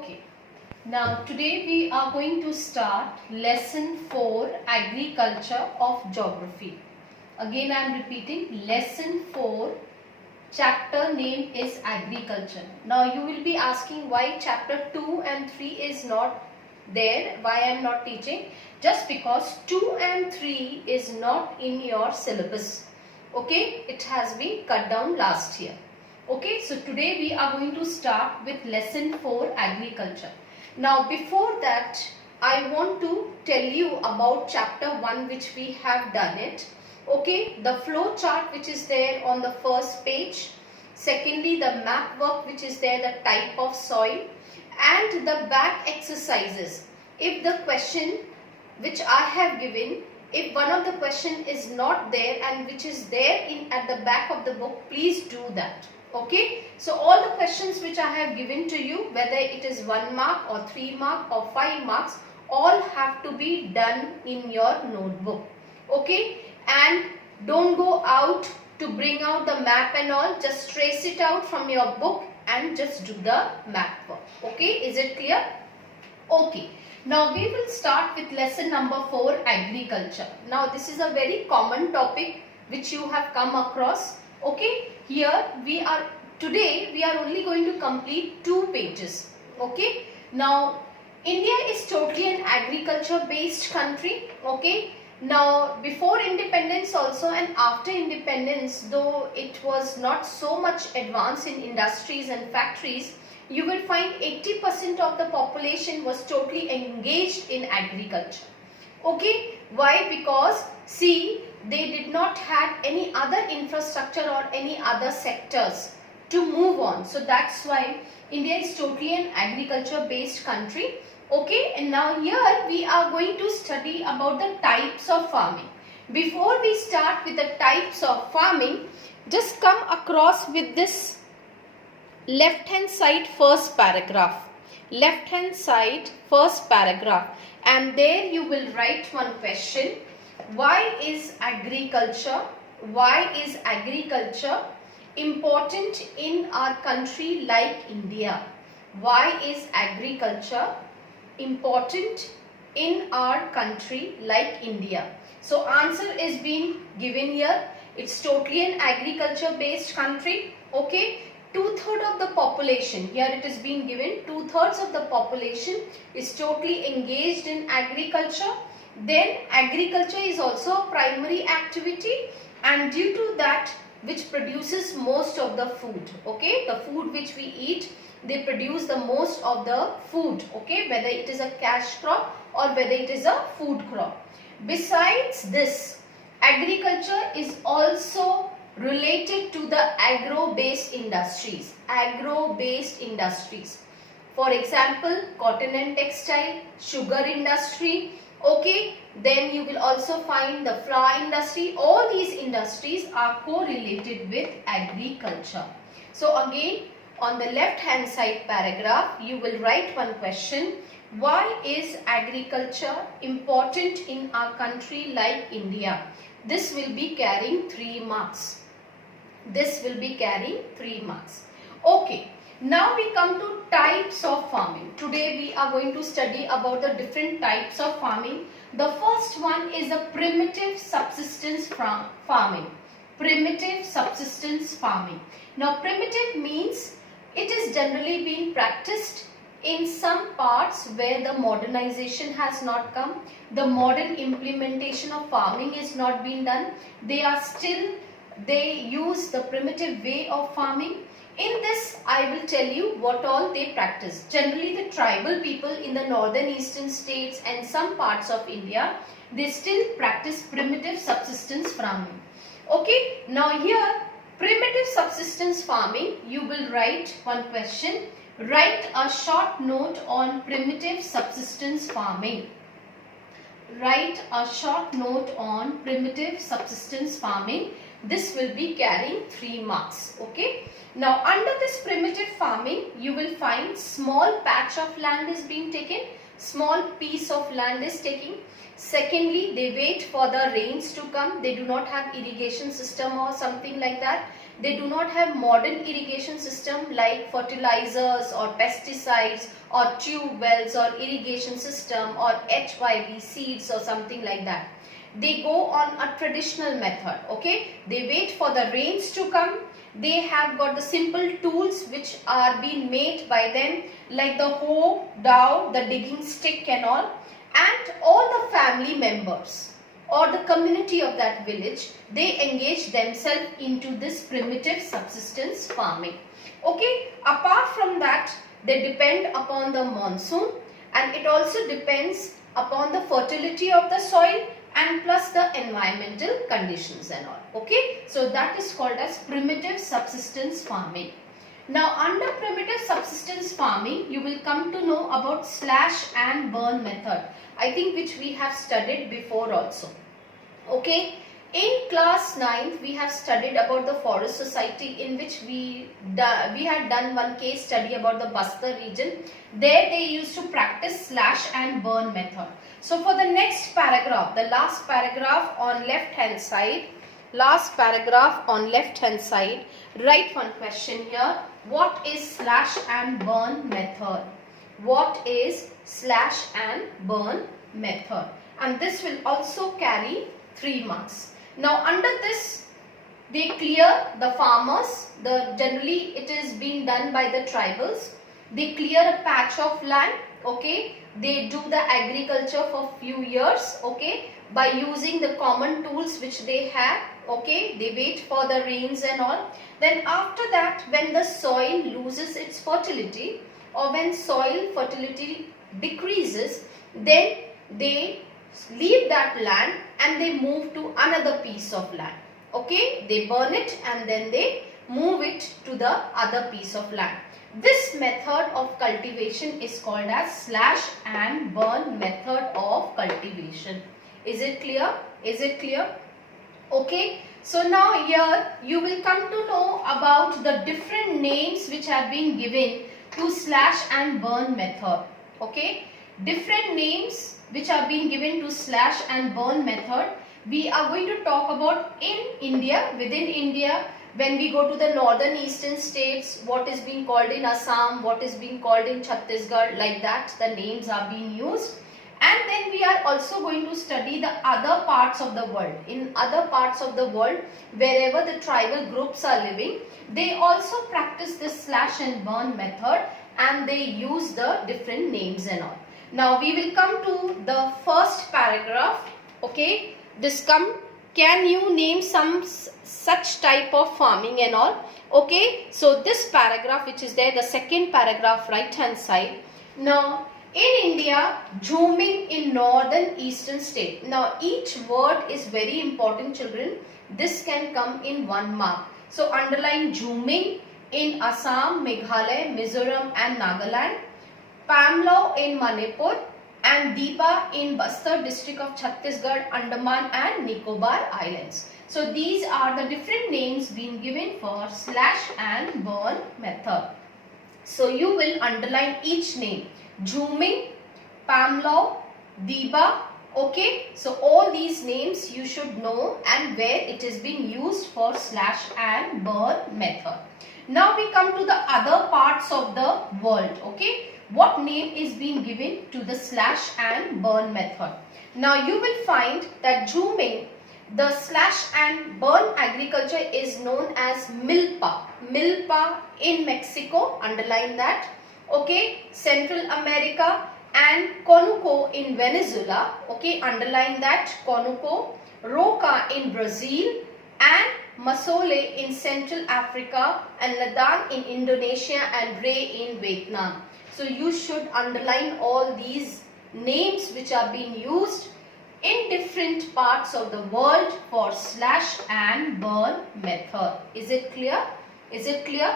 Okay, now today we are going to start lesson 4 agriculture of geography. Again I am repeating lesson 4, chapter name is agriculture. Now you will be asking why chapter 2 and 3 is not there, why I am not teaching. Just because 2 and 3 is not in your syllabus. Okay, it has been cut down last year. Okay, so today we are going to start with lesson 4 agriculture. Now before that I want to tell you about chapter 1 which we have done it. Okay, the flow chart which is there on the first page. Secondly, the map work which is there, the type of soil, and the back exercises. If the question which I have given, if one of the question is not there and which is there at the back of the book, please do that. Okay, so all the questions which I have given to you, whether it is 1 mark or 3 mark or 5 marks, all have to be done in your notebook. Okay, and don't go out to bring out the map and all, just trace it out from your book and just do the map work. Okay, is it clear? Okay, now we will start with lesson number 4, agriculture. Now this is a very common topic which you have come across. Okay, here today we are only going to complete 2 pages. Okay, now India is totally an agriculture based country. Okay, now before independence also and after independence, though it was not so much advanced in industries and factories, you will find 80% of the population was totally engaged in agriculture. Okay, why? Because see, they did not have any other infrastructure or any other sectors to move on. So that's why India is totally an agriculture based country. Okay, and now here we are going to study about the types of farming. Before we start with the types of farming, just come across with this left hand side first paragraph. Left hand side first paragraph, and there you will write one question. Why is agriculture important in our country like India? Why is agriculture important in our country like India? So answer is being given here. It's totally an agriculture based country. Okay, 2/3 of the population, here it is being given, 2/3 of the population is totally engaged in agriculture. Then agriculture is also a primary activity, and due to that which produces most of the food. Okay, the food which we eat, they produce the most of the food. Okay, whether it is a cash crop or whether it is a food crop. Besides this, agriculture is also related to the agro-based industries. Agro-based industries. For example, cotton and textile, sugar industry. Okay, then you will also find the flour industry. All these industries are correlated with agriculture. So again, on the left hand side paragraph, you will write one question. Why is agriculture important in our country like India? This will be carrying 3 marks. This will be carrying 3 marks. Okay, now we come to types of farming. Today we are going to study about the different types of farming. The first one is a primitive subsistence farming. Primitive subsistence farming. Now primitive means it is generally being practiced in some parts where the modernization has not come. The modern implementation of farming is not being done. They use the primitive way of farming. In this, I will tell you what all they practice. Generally, the tribal people in the northern eastern states and some parts of India, they still practice primitive subsistence farming. Okay, now here, primitive subsistence farming, you will write one question. Write a short note on primitive subsistence farming. Write a short note on primitive subsistence farming. This will be carrying 3 marks. Okay. Now under this primitive farming, you will find small patch of land is being taken. Small piece of land is taken. Secondly, they wait for the rains to come. They do not have irrigation system or something like that. They do not have modern irrigation system like fertilizers or pesticides or tube wells or irrigation system or HYV seeds or something like that. They go on a traditional method, okay? They wait for the rains to come. They have got the simple tools which are being made by them, like the hoe, dowel, the digging stick and all the family members or the community of that village, they engage themselves into this primitive subsistence farming. Okay, apart from that, they depend upon the monsoon, and it also depends upon the fertility of the soil and plus the environmental conditions and all. Okay, so that is called as primitive subsistence farming. Now under primitive subsistence farming, you will come to know about slash and burn method, I think, which we have studied before also. Okay, in class 9th we have studied about the forest society, in which we had done one case study about the Bastar region. There they used to practice slash and burn method. So for the next paragraph, the last paragraph on left hand side, write one question here. What is slash and burn method? What is slash and burn method? And this will also carry 3 marks. Now under this, they clear the farmers. Generally it is being done by the tribals. They clear a patch of land. Okay, they do the agriculture for few years. Okay, by using the common tools which they have. Okay, they wait for the rains and all. Then after that, when the soil loses its fertility or when soil fertility decreases, then they leave that land and they move to another piece of land. Okay, they burn it and then they move it to the other piece of land. This method of cultivation is called as slash and burn method of cultivation. Is it clear? Is it clear? Okay, so now here you will come to know about the different names which have been given to slash and burn method. Okay, different names which are being given to slash and burn method. We are going to talk about in India, within India, when we go to the northern eastern states, what is being called in Assam, what is being called in Chhattisgarh, like that the names are being used. And then we are also going to study the other parts of the world. In other parts of the world, wherever the tribal groups are living, they also practice this slash and burn method and they use the different names and all. Now we will come to the first paragraph. Okay, can you name some such type of farming and all? Okay, so this paragraph which is there, the second paragraph, right hand side. Now in India, Jhooming in northern eastern state. Now each word is very important, children. This can come in 1 mark. So underline Jhooming in Assam, Meghalaya, Mizoram and Nagaland. Pamlaw in Manipur and Diba in Bastar district of Chhattisgarh, Andaman and Nicobar Islands. So these are the different names being given for slash and burn method. So you will underline each name. Jhooming, Pamlaw, Diba. Okay, so all these names you should know and where it is being used for slash and burn method. Now we come to the other parts of the world. Okay, what name is being given to the slash and burn method? Now you will find that Jhooming, the slash and burn agriculture is known as milpa. Milpa in Mexico, underline that. Okay, Central America and Conuco in Venezuela. Okay, underline that, Conuco. Roca in Brazil and Masole in Central Africa and Ladakh in Indonesia and Ray in Vietnam. So you should underline all these names which are being used in different parts of the world for slash and burn method. Is it clear? Is it clear?